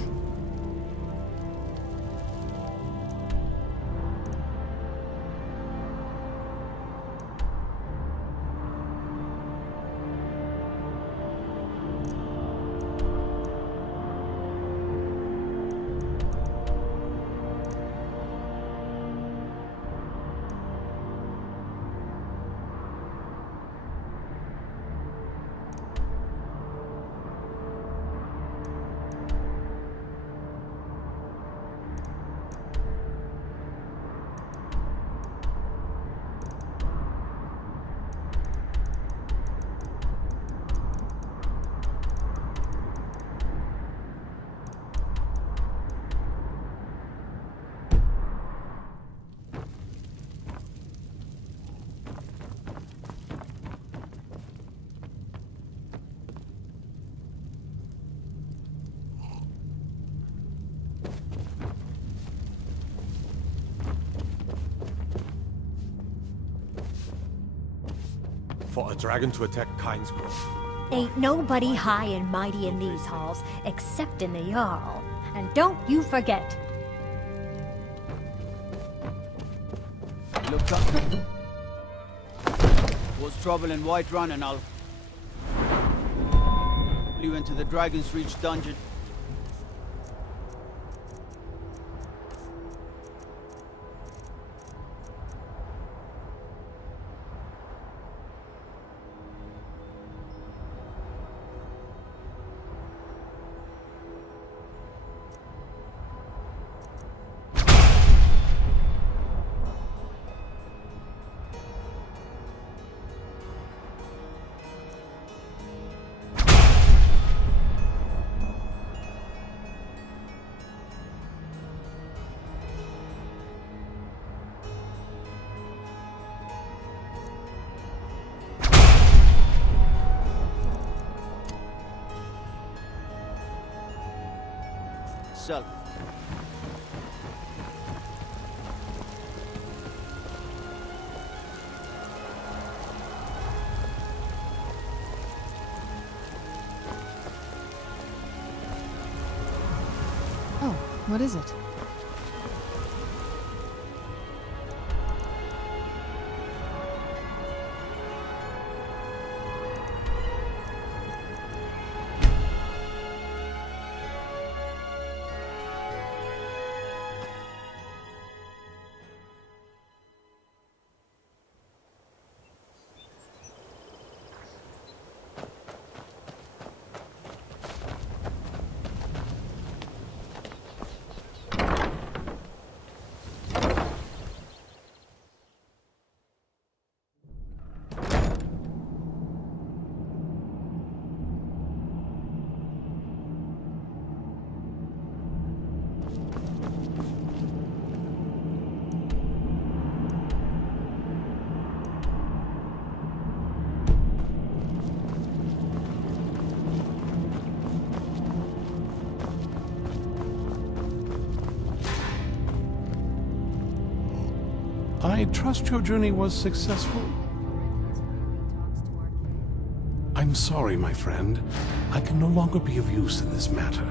fought a dragon to attack Kyne's Grove. Ain't nobody high and mighty in these halls, except in the Jarl. And don't you forget. Look up. Was trouble in Whiterun and I'll... you into the Dragon's Reach dungeon. Self. Oh, what is it? I trust your journey was successful. I'm sorry, my friend. I can no longer be of use in this matter.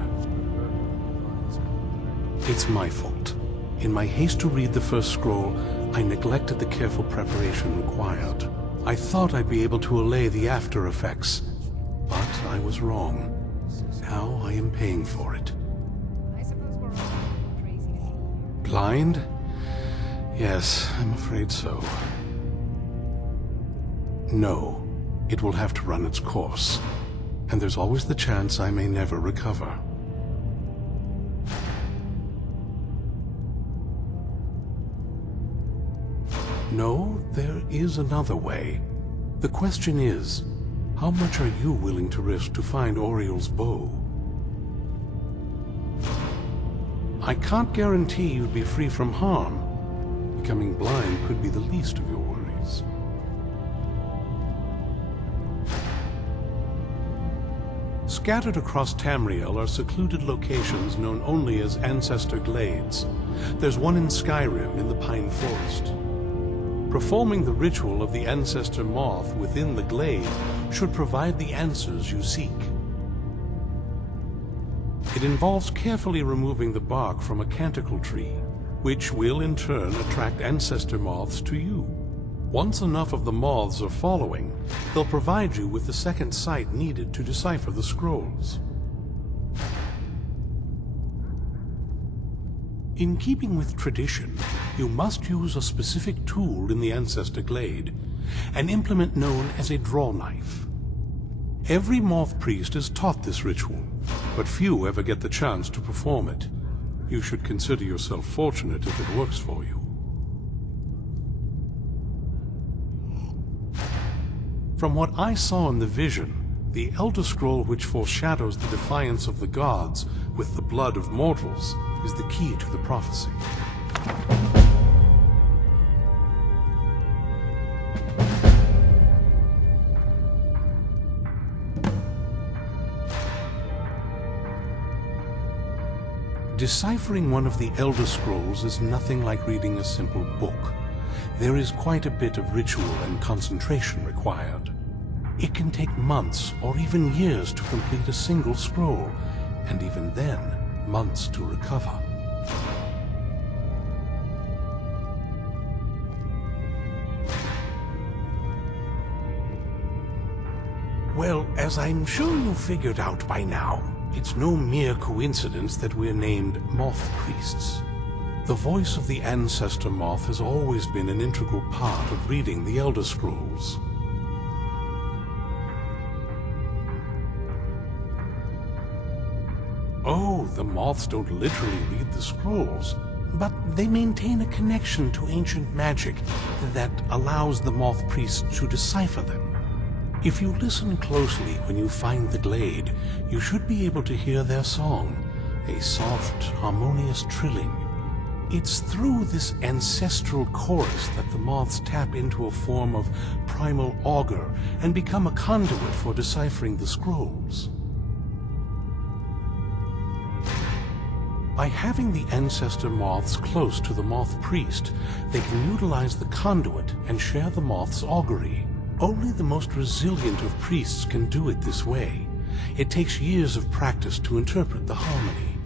It's my fault. In my haste to read the first scroll, I neglected the careful preparation required. I thought I'd be able to allay the after effects, but I was wrong. Now I am paying for it. Blind? Yes, I'm afraid so. No, it will have to run its course, and there's always the chance I may never recover. No, there is another way. The question is, how much are you willing to risk to find Oriel's bow? I can't guarantee you'd be free from harm. Becoming blind could be the least of your worries. Scattered across Tamriel are secluded locations known only as Ancestor Glades. There's one in Skyrim in the Pine Forest. Performing the ritual of the Ancestor Moth within the glade should provide the answers you seek. It involves carefully removing the bark from a canticle tree, which will in turn attract ancestor moths to you. Once enough of the moths are following, they'll provide you with the second sight needed to decipher the scrolls. In keeping with tradition, you must use a specific tool in the Ancestor Glade, an implement known as a draw knife. Every moth priest is taught this ritual, but few ever get the chance to perform it. You should consider yourself fortunate if it works for you. From what I saw in the vision, the Elder Scroll which foreshadows the defiance of the gods with the blood of mortals is the key to the prophecy. Deciphering one of the Elder Scrolls is nothing like reading a simple book. There is quite a bit of ritual and concentration required. It can take months or even years to complete a single scroll, and even then, months to recover. Well, as I'm sure you've figured out by now, it's no mere coincidence that we're named Moth Priests. The voice of the Ancestor Moth has always been an integral part of reading the Elder Scrolls. Oh, the Moths don't literally read the scrolls, but they maintain a connection to ancient magic that allows the Moth Priests to decipher them. If you listen closely when you find the glade, you should be able to hear their song, a soft, harmonious trilling. It's through this ancestral chorus that the Moths tap into a form of primal augur and become a conduit for deciphering the scrolls. By having the Ancestor Moths close to the Moth Priest, they can utilize the conduit and share the Moth's augury. Only the most resilient of priests can do it this way. It takes years of practice to interpret the harmony.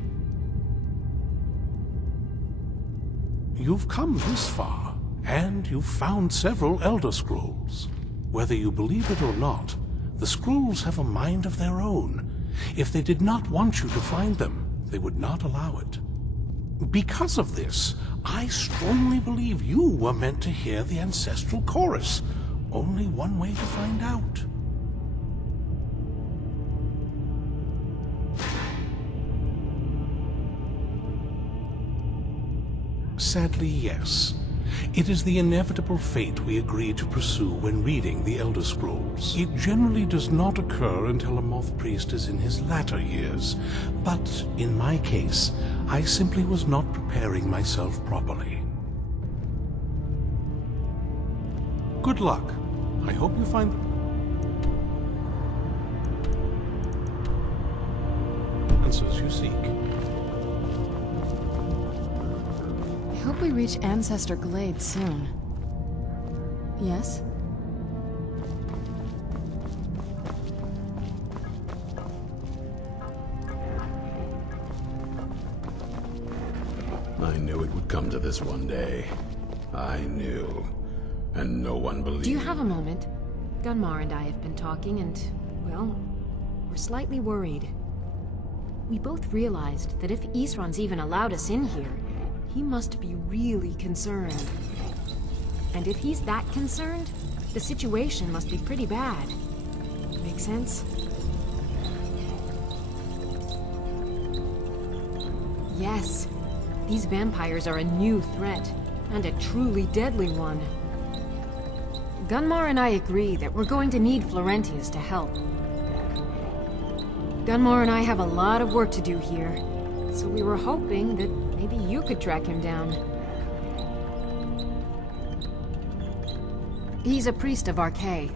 You've come this far, and you've found several Elder Scrolls. Whether you believe it or not, the scrolls have a mind of their own. If they did not want you to find them, they would not allow it. Because of this, I strongly believe you were meant to hear the ancestral chorus. Only one way to find out. Sadly, yes. It is the inevitable fate we agree to pursue when reading the Elder Scrolls. It generally does not occur until a Moth Priest is in his latter years, but in my case, I simply was not preparing myself properly. Good luck. I hope you find answers you seek. I hope we reach Ancestor Glade soon. Yes? I knew it would come to this one day. I knew. And no one believed. Do you have a moment? Gunmar and I have been talking and, well, we're slightly worried. We both realized that if Isran's even allowed us in here, he must be really concerned. And if he's that concerned, the situation must be pretty bad. Make sense? Yes. These vampires are a new threat, and a truly deadly one. Gunmar and I agree that we're going to need Florentius to help. Gunmar and I have a lot of work to do here, so we were hoping that maybe you could track him down. He's a priest of Archay.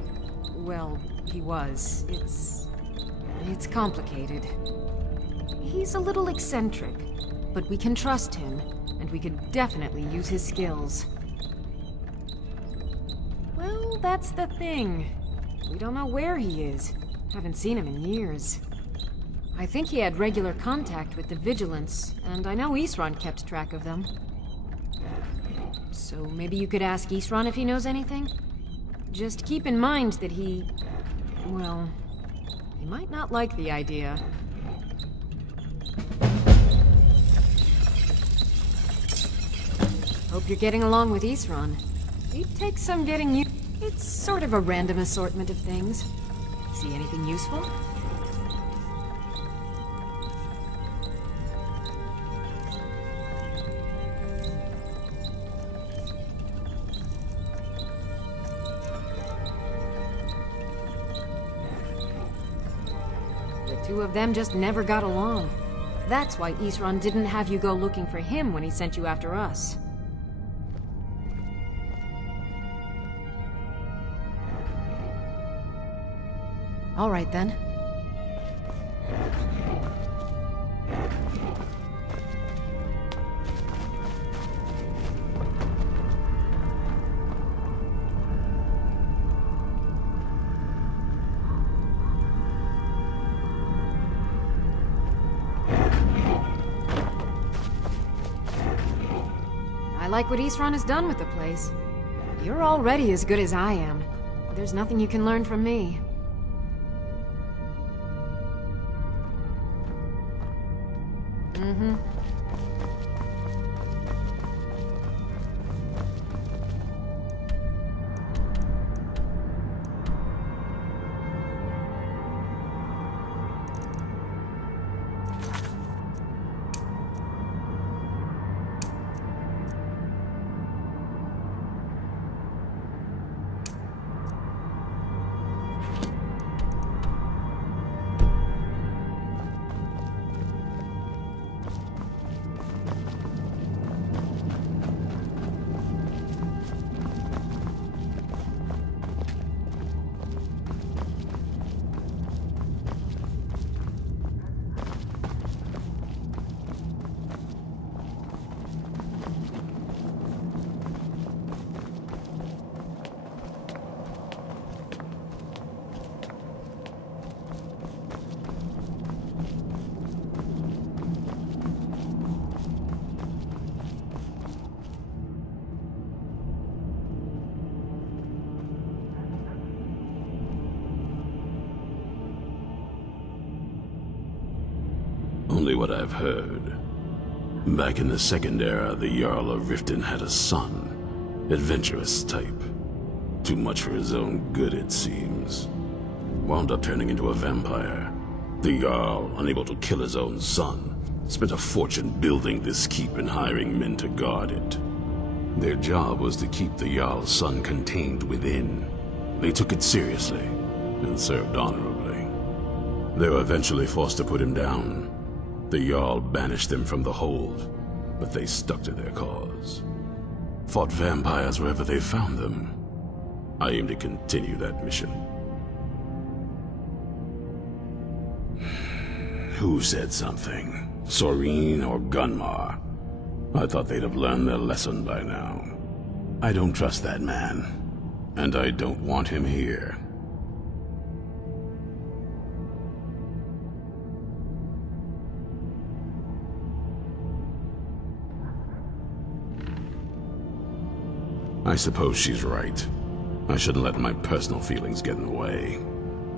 Well, he was. It's complicated. He's a little eccentric, but we can trust him, and we could definitely use his skills. Well, that's the thing. We don't know where he is. Haven't seen him in years. I think he had regular contact with the Vigilance, and I know Isran kept track of them. So maybe you could ask Isran if he knows anything? Just keep in mind that well, he might not like the idea. Hope you're getting along with Isran. It takes some getting used. It's sort of a random assortment of things. See anything useful? The two of them just never got along. That's why Isran didn't have you go looking for him when he sent you after us. All right, then. like what Isran has done with the place. You're already as good as I am. There's nothing you can learn from me. Only what I've heard. Back in the Second Era, the Jarl of Riften had a son. Adventurous type. Too much for his own good, it seems. Wound up turning into a vampire. The Jarl, unable to kill his own son, spent a fortune building this keep and hiring men to guard it. Their job was to keep the Jarl's son contained within. They took it seriously and served honorably. They were eventually forced to put him down. The Jarl banished them from the hold, but they stuck to their cause. Fought vampires wherever they found them. I aim to continue that mission. Who said something? Soreen or Gunmar? I thought they'd have learned their lesson by now. I don't trust that man, and I don't want him here. I suppose she's right. I shouldn't let my personal feelings get in the way.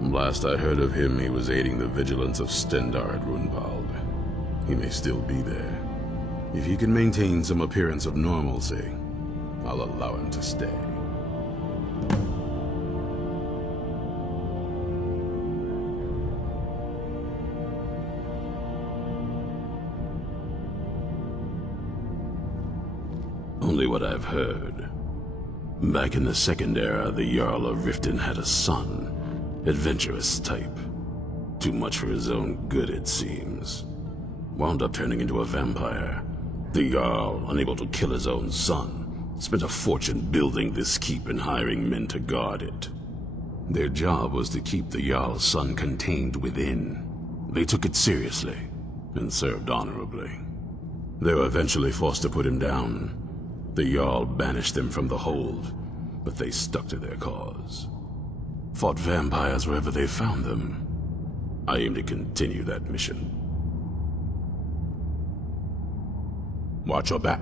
Last I heard of him, he was aiding the vigilance of Stendarr at Runvald. He may still be there. If he can maintain some appearance of normalcy, I'll allow him to stay. Only what I've heard. Back in the Second Era, the Jarl of Riften had a son. Adventurous type. Too much for his own good, it seems. Wound up turning into a vampire. The Jarl, unable to kill his own son, spent a fortune building this keep and hiring men to guard it. Their job was to keep the Jarl's son contained within. They took it seriously and served honorably. They were eventually forced to put him down. The Jarl banished them from the hold, but they stuck to their cause. Fought vampires wherever they found them. I aim to continue that mission. Watch your back.